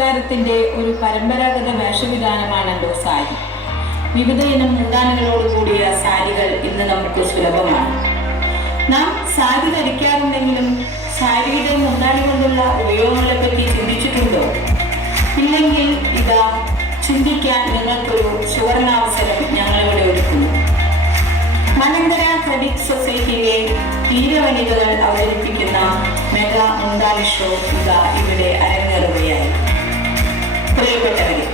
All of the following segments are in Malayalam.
സംസ്കാരത്തിന്റെ ഒരു പരമ്പരാഗത വേഷവിധാനമാണല്ലോ സാരി. വിവിധ ഇനം മുന്താനകളോട് കൂടിയ സാരികൾ ഇന്ന് നമുക്ക് സുലഭമാണ്. നാം സാരി ധരിക്കാറുണ്ടെങ്കിലും സാരിയുടെ മുന്താണി കൊണ്ടുള്ള ഉപയോഗങ്ങളെ പറ്റി ചിന്തിച്ചിട്ടുണ്ടോ? ഇല്ലെങ്കിൽ ഇതാ ചിന്തിക്കാൻ നിങ്ങൾക്കൊരു സുവർണാവസരം ഞങ്ങളിവിടെ ഒരുക്കുന്നു. മലങ്കര ക്രെഡിറ്റ് സൊസൈറ്റിയിലെ തീരവനിതകൾ അവതരിപ്പിക്കുന്ന മെഗാ മുന്താണി ഷോ ഇതാ ഇവിടെ അരങ്ങേറുകയായി. പ്രിയപ്പെട്ടവരെ,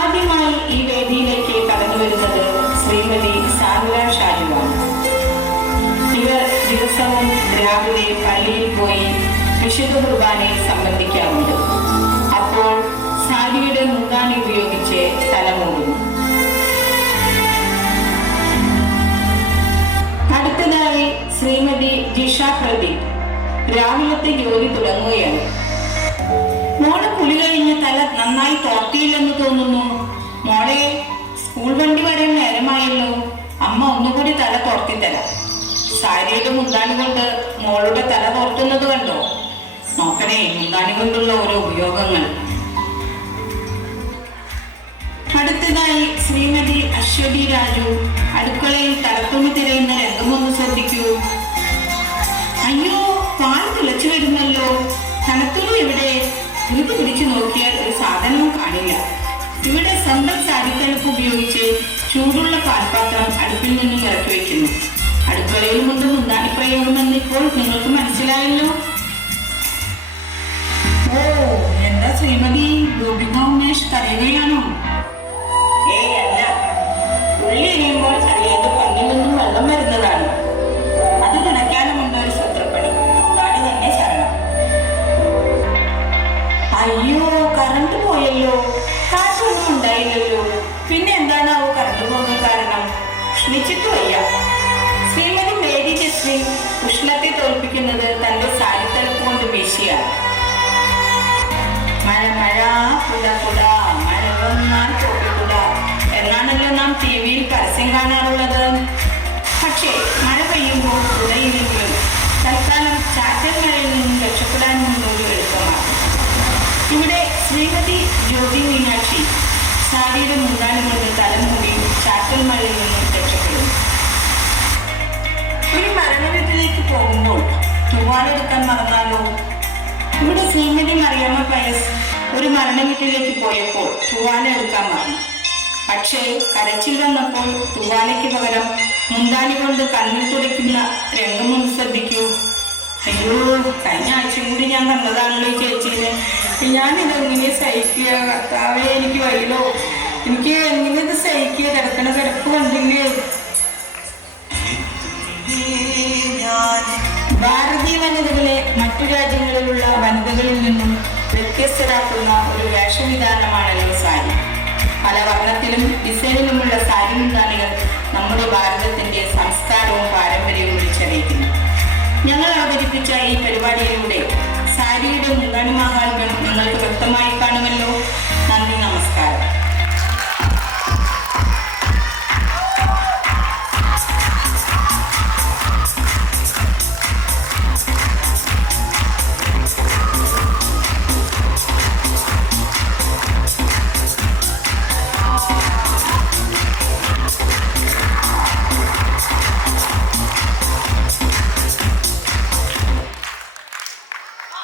ആദ്യമായി ഈ വേദിയിലേക്ക് കടന്നു വരുന്നത് ശ്രീമതി സാന്ദ്ര ഷാജുവാണ്. ഇവർ ദിവസവും രാവിലെ പള്ളിയിൽ പോയി വിശുദ്ധ കുർബാനയിൽ സംബന്ധിക്കാറുണ്ട്. അപ്പോൾ സാരിയുടെ മുന്താണി ഉപയോഗിച്ച് തലമൂടുന്നു. അടുത്തതായി ശ്രീമതി ജിഷ പ്രദീപ് രാവിലത്തെ ജോലി തുടങ്ങുകയാണ്. മോളെ കുളി കഴിഞ്ഞ് തല നന്നായി തോർത്തിയില്ലെന്ന് തോന്നുന്നു. മോളെ, സ്കൂൾ വണ്ടി വരാൻ നേരമായല്ലോ. അമ്മ ഒന്നുകൂടി തല തോർത്തിത്തരാം. സാരിയുടെ മുന്താണി കൊണ്ട് മോളുടെ തല തോർത്തുന്നത് കണ്ടോ? നോക്കണേ മുന്താണി കൊണ്ടുള്ള ഓരോ ഉപയോഗങ്ങൾ. അടുത്തതായി ശ്രീമതി അശ്വതി രാജു അടുക്കളയിൽ തലത്തുണി തിരയുന്ന രംഗമൊന്ന് ശ്രദ്ധിക്കൂ. അയ്യോ, പാൽ തിളച്ചു വരുന്നല്ലോ. തലത്തുണി എവിടെ? ഇത് പിടിച്ചു നോക്കിയാൽ ഒരു സാധനവും കാണില്ല. ഇവിടെ സ്വന്തം സാരിക്കടുപ്പ് ഉപയോഗിച്ച് ചൂടുള്ള പാൽപാത്രം അടുപ്പിൽ നിന്നും ഇറക്കി വയ്ക്കുന്നു. അടുക്കളയിൽ കൊണ്ട് മുന്താണി പ്രയോഗമെന്ന് ഇപ്പോൾ നിങ്ങൾക്ക് മനസ്സിലായല്ലോ. ഓ, എന്താ ശ്രീമതി ഗോപിക ഉമേഷ് കരയുകയാണോ? അല്ല, ഉള്ളി എരിയുമ്പോൾ അറിയാതെ പന്നിൽ നിന്നും വെള്ളം വരുന്നതാണ്. അത് കണക്കാനുമുണ്ട് ഒരു സൂത്രപ്പണി. മുന്താണി തന്നെ ശരണം. അയ്യോ, കറണ്ട് പോയല്ലോ. കാറ്റൊന്നും ഉണ്ടായില്ലല്ലോ. പിന്നെ എന്താണാവോ കറണ്ട് പോകാൻ കാരണം? ക്ഷണിച്ചിട്ട് വയ്യ. ശ്രീമതി മേരി ജസ്മിൻ ഉഷ്ണത്തെ തോൽപ്പിക്കുന്നത് തന്റെ സാരിത്തലപ്പ് കൊണ്ട് വീശിയാണ്. മഴ മഴ കുട കുട, മഴ വന്നാൽ കോപ്പിക്കുട എന്നാണല്ലോ നാം ടിവിയിൽ പരസ്യം കാണാറുള്ളത്. പക്ഷേ മഴ പെയ്യുമ്പോൾ കുടയില്ലെങ്കിലും തൽക്കാലം ചാറ്റൽ മഴയിൽ നിന്നും രക്ഷപ്പെടാനുള്ള ഒരു എളുപ്പമാണ്. ഇവിടെ ശ്രീമതി ജ്യോതി മീനാക്ഷി സാരിയുടെ മുന്താണി കൊണ്ട് തലമൂടി ചാറ്റൽ മഴയിൽ നിന്നും രക്ഷപ്പെടുന്നു. ഒരു മരണ വീട്ടിലേക്ക് പോകുമ്പോൾ തുവാലെടുക്കാൻ മറന്നാലോ? ഇവിടെ ശ്രീമതി മറിയാമ്മ പയസ് ഒരു മരണ വീട്ടിലേക്ക് പോയപ്പോൾ തുവാല എടുക്കാൻ മറന്നു. പക്ഷേ കരച്ചിൽ വന്നപ്പോൾ തുവാലയ്ക്ക് പകരം മുന്താണി കൊണ്ട് കണ്ണിൽ തുടയ്ക്കുന്ന രംഗമൊന്ന് ശ്രദ്ധിക്കൂ. അയ്യോ, കഴിഞ്ഞ ആഴ്ചയും കൂടി ഞാൻ കണ്ടതാണല്ലോ ഈ ചേച്ചീനെ. ഞാനിതെങ്ങനെ സഹിക്കുക? കർത്താവേ, എനിക്ക് വയ്യല്ലോ. എനിക്ക് എങ്ങനെ ഇത് സഹിക്കുക? കിടക്കണ കിടപ്പ് കണ്ടില്ലേ? ഭാരതീയ വനിതകളെ മറ്റു രാജ്യങ്ങളിലുള്ള വനിതകളിൽ നിന്നും വ്യത്യസ്തരാക്കുന്ന ഒരു വേഷവിധാനമാണല്ലോ സാരി. പല വർണ്ണത്തിലും ഡിസൈനിലുമുള്ള സാരി മുന്താണികൾ നമ്മുടെ ഭാരതത്തിന്റെ സംസ്കാരവും പാരമ്പര്യവും വിളിച്ചറിയിക്കുന്നു. ഞങ്ങൾ അവതരിപ്പിച്ച ഈ പരിപാടിയിലൂടെ സാരിയുടെ